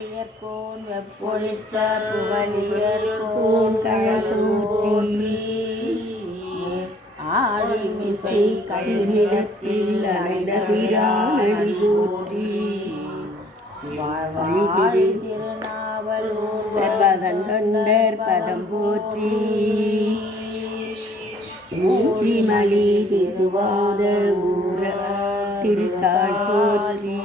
Cone வெப்பொழித்த புகழியர்கோன் கழலூற்றி ஆழிமிசை கழிநிலத்தில் அணைந்தபிரானடி போற்றி வாழி திருநாவலூர் சர்வதண்டர் பதம் போற்றி ஊழிமலி திருவாத ஊர திருத்தாள் போற்றி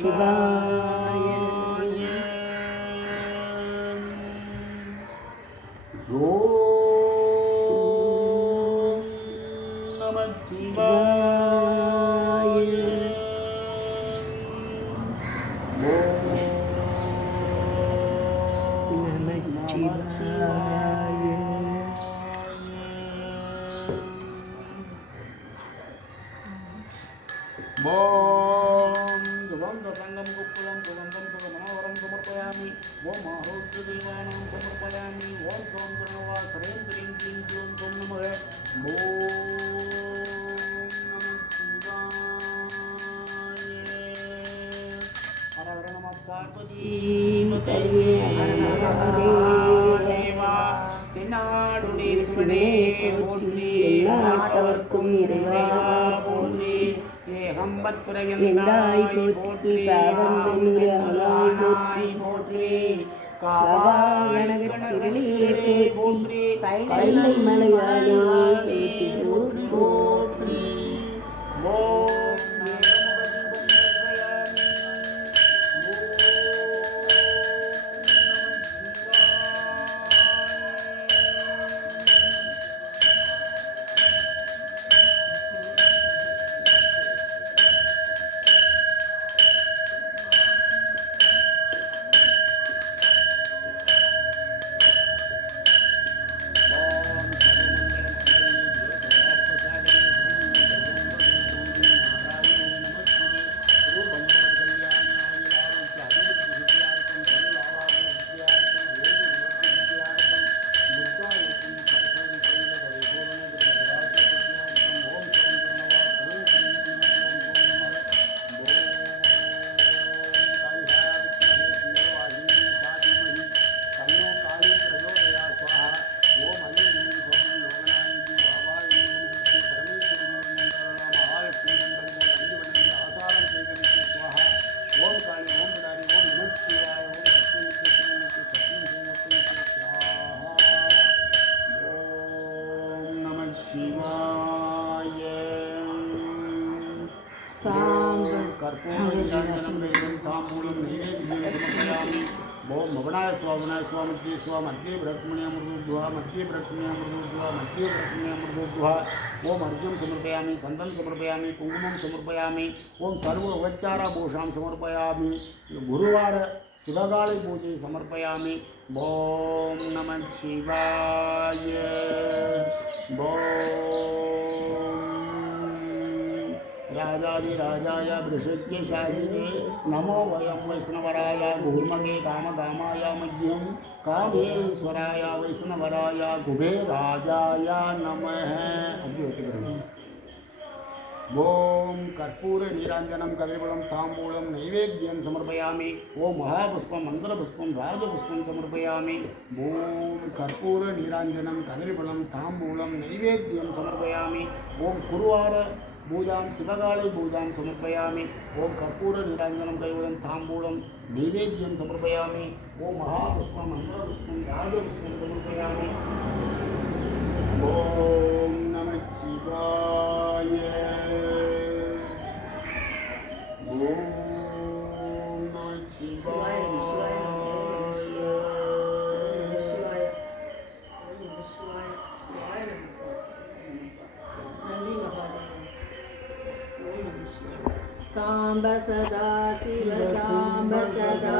சிவாய நாட்டவர்க்கும் இறைவா போற்றி எந்தாய் போற்றி பாவந்தனுராய் போற்றி காவாகணகத்திரளிலே போற்றி கைலை மலையாளே போற்றி போற்றி ओम भवनाय स्वामनाय स्वामत्ये स्वामत्ये ब्रह्मण्य अमृतोद्वा मध्य ब्रह्मण्य अमृतोद्वा मध्य ब्रह्मण्य अमृतोद्वा ओम अर्जुन समर्पयामि संतन समर्पयामि कुंकुमं समर्पयामि ओम सर्व उपचारा भूषां समर्पयामि गुरुवार शिवगाळि पूजे समर्पयामि ओम नमः शिवाय राजाधिराजाय वृषस्य शालिने नमो वयं वैष्णवराय भूर्मगे कामकामाय मह्यं कामेश्वराय वैष्णवराय कुबेराजाय नमः। ओम कर्पूर नीरांजनं कदलीफलं ताम्बूलं नैवेद्यं समर्पयामि ओम महापुष्पं मन्त्रपुष्पं राजपुष्पं समर्पयामि ओम कर्पूर नीरांजनं कदलीफलं ताम्बूलं नैवेद्यं समर्पयामि ओम गुरुवार पूजां शिवगाळि पूजां समर्पयामि ओम कर्पूर नीरांजनं कैवलं ताम्बूलं नैवेद्यं समर्पयामि ओम महापुष्पं मन्त्रपुष्पं राजपुष्पं समर्पयामि ओम नमः शिवाय ओम नमः शिवाय सांब सदा शिव सांब सदा